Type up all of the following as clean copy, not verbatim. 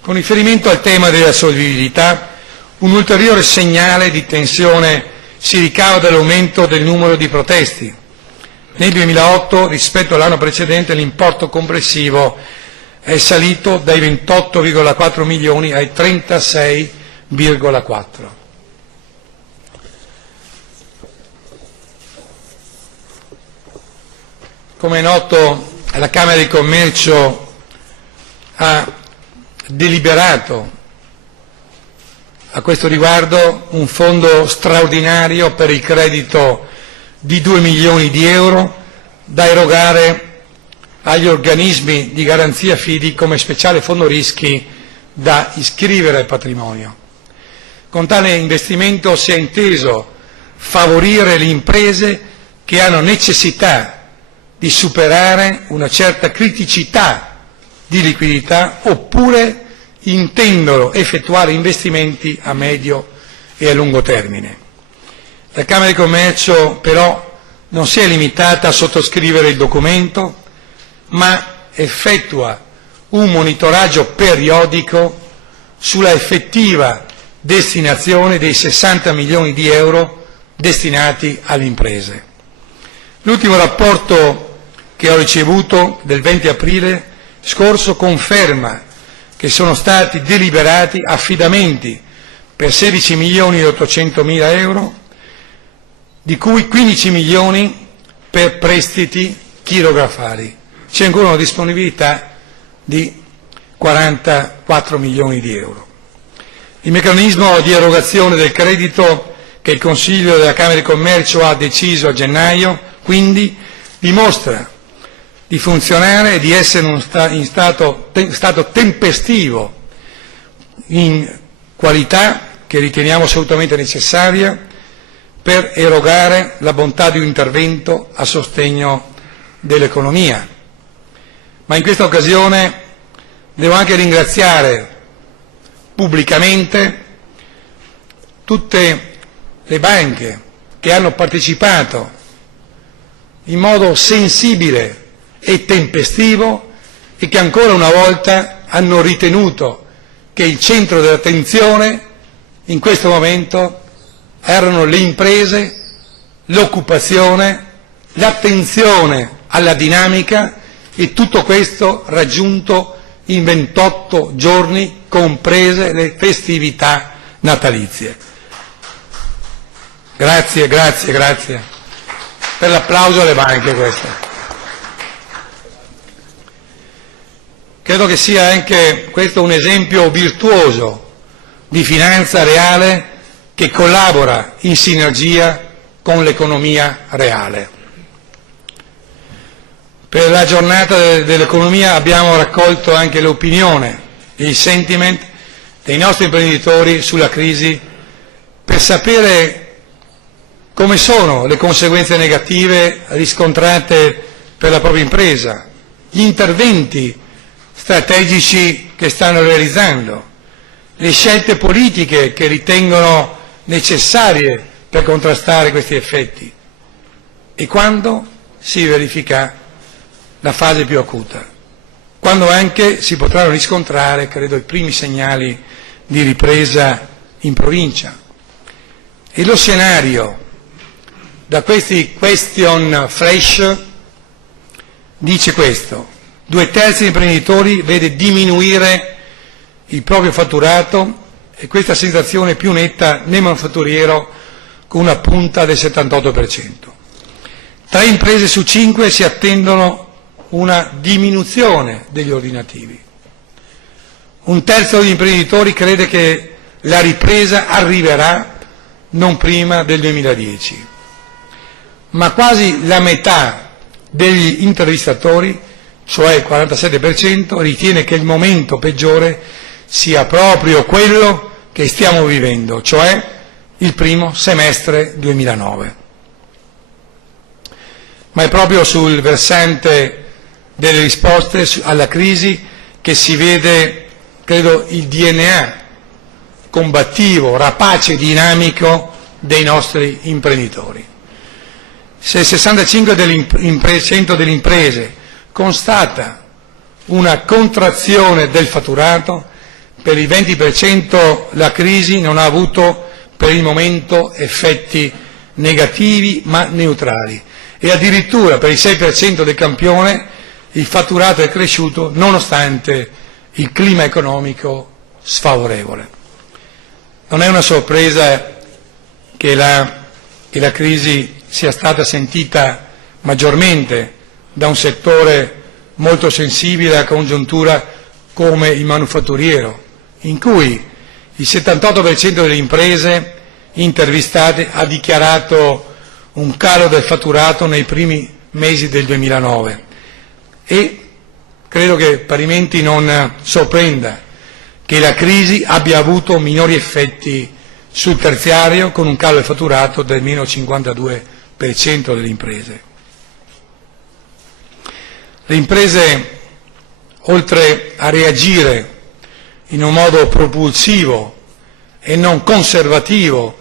Con riferimento al tema della solvibilità, un ulteriore segnale di tensione si ricava dall'aumento del numero di protesti. Nel 2008, rispetto all'anno precedente, l'importo complessivo è salito dai 28,4 milioni ai 36,4. Come è noto, la Camera di Commercio ha deliberato a questo riguardo un fondo straordinario per il credito di 2 milioni di euro da erogare agli organismi di garanzia fidi come speciale fondo rischi da iscrivere al patrimonio. Con tale investimento si è inteso favorire le imprese che hanno necessità di superare una certa criticità di liquidità oppure intendono effettuare investimenti a medio e a lungo termine. La Camera di Commercio però non si è limitata a sottoscrivere il documento, ma effettua un monitoraggio periodico sulla effettiva destinazione dei 60 milioni di euro destinati alle imprese. L'ultimo rapporto che ho ricevuto del 20 aprile scorso conferma che sono stati deliberati affidamenti per 16 milioni e 800 mila euro, di cui 15 milioni per prestiti chirografari. C'è ancora una disponibilità di 44 milioni di euro. Il meccanismo di erogazione del credito che il Consiglio della Camera di Commercio ha deciso a gennaio, quindi, dimostra di funzionare e di essere in stato tempestivo, in qualità che riteniamo assolutamente necessaria per erogare la bontà di un intervento a sostegno dell'economia. Ma in questa occasione devo anche ringraziare pubblicamente tutte le banche che hanno partecipato in modo sensibile e tempestivo e che ancora una volta hanno ritenuto che il centro dell'attenzione in questo momento erano le imprese, l'occupazione, l'attenzione alla dinamica e tutto questo raggiunto in 28 giorni, comprese le festività natalizie. Grazie per l'applauso alle banche questo. Credo che sia anche questo un esempio virtuoso di finanza reale che collabora in sinergia con l'economia reale. Per la giornata dell'economia abbiamo raccolto anche l'opinione e il sentiment dei nostri imprenditori sulla crisi per sapere come sono le conseguenze negative riscontrate per la propria impresa, gli interventi strategici che stanno realizzando, le scelte politiche che ritengono necessarie per contrastare questi effetti e quando si verifica la fase più acuta, quando anche si potranno riscontrare, credo, i primi segnali di ripresa in provincia. E lo scenario da questi question flash dice questo: 2/3 degli imprenditori vede diminuire il proprio fatturato e questa sensazione è più netta nel manufatturiero con una punta del 78%. 3 imprese su 5 si attendono una diminuzione degli ordinativi. 1/3 degli imprenditori crede che la ripresa arriverà non prima del 2010, ma quasi la metà degli intervistatori, cioè il 47%, ritiene che il momento peggiore sia proprio quello che stiamo vivendo, cioè il primo semestre 2009. Ma è proprio sul versante delle risposte alla crisi che si vede, credo, il DNA combattivo, rapace e dinamico dei nostri imprenditori. Se il 65% delle imprese constata una contrazione del fatturato, per il 20% la crisi non ha avuto per il momento effetti negativi ma neutrali, e addirittura per il 6% del campione il fatturato è cresciuto nonostante il clima economico sfavorevole. Non è una sorpresa che la crisi sia stata sentita maggiormente da un settore molto sensibile alla congiuntura come il manufatturiero, in cui il 78% delle imprese intervistate ha dichiarato un calo del fatturato nei primi mesi del 2009, e credo che parimenti non sorprenda che la crisi abbia avuto minori effetti sul terziario, con un calo del fatturato del meno 52% delle imprese. Le imprese, oltre a reagire in un modo propulsivo e non conservativo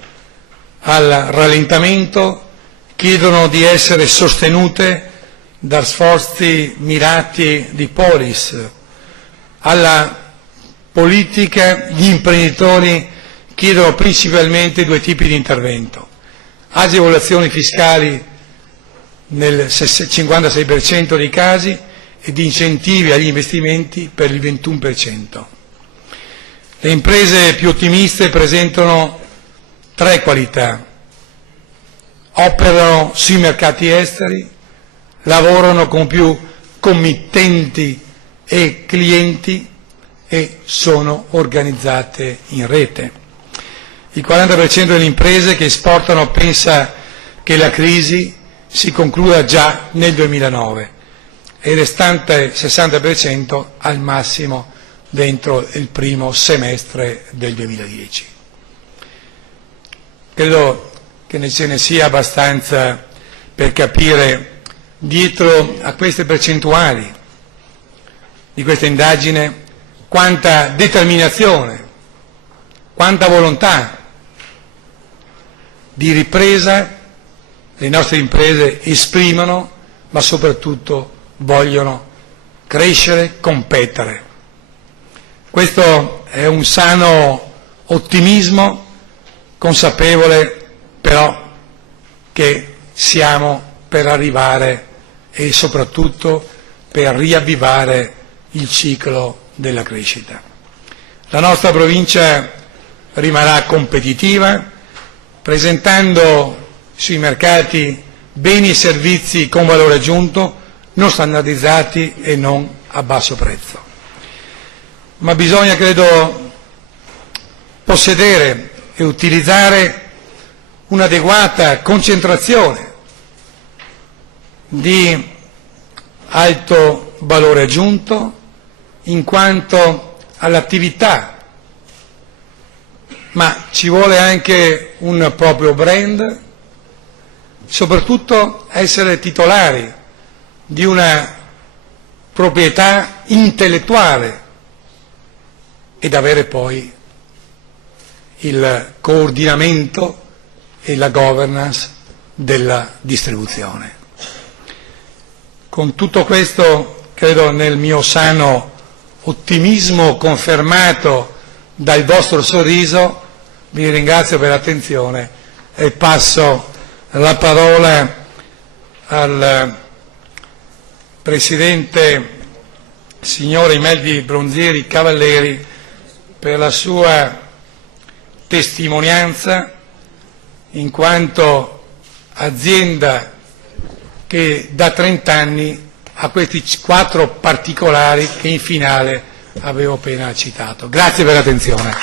al rallentamento, chiedono di essere sostenute da sforzi mirati di polis. Alla politica gli imprenditori chiedono principalmente due tipi di intervento: agevolazioni fiscali nel 56% dei casi ed incentivi agli investimenti per il 21%. Le imprese più ottimiste presentano tre qualità: operano sui mercati esteri, lavorano con più committenti e clienti e sono organizzate in rete. Il 40% delle imprese che esportano pensa che la crisi si concluda già nel 2009 e il restante 60% al massimo dentro il primo semestre del 2010. Credo che ce ne sia abbastanza per capire dietro a queste percentuali di questa indagine quanta determinazione, quanta volontà di ripresa le nostre imprese esprimono, ma soprattutto vogliono crescere, competere. Questo è un sano ottimismo, consapevole però che siamo per arrivare e soprattutto per riavvivare il ciclo della crescita. La nostra provincia rimarrà competitiva, presentando sui mercati beni e servizi con valore aggiunto, non standardizzati e non a basso prezzo. Ma bisogna, credo, possedere e utilizzare un'adeguata concentrazione di alto valore aggiunto in quanto all'attività, ma ci vuole anche un proprio brand, soprattutto essere titolari di una proprietà intellettuale ed avere poi il coordinamento e la governance della distribuzione. Con tutto questo, credo, nel mio sano ottimismo confermato dal vostro sorriso, vi ringrazio per l'attenzione e passo la parola al Presidente signor Imeldi Bronzieri Cavalleri per la sua testimonianza in quanto azienda che da 30 anni ha questi 4 particolari che in finale avevo appena citato. Grazie per l'attenzione.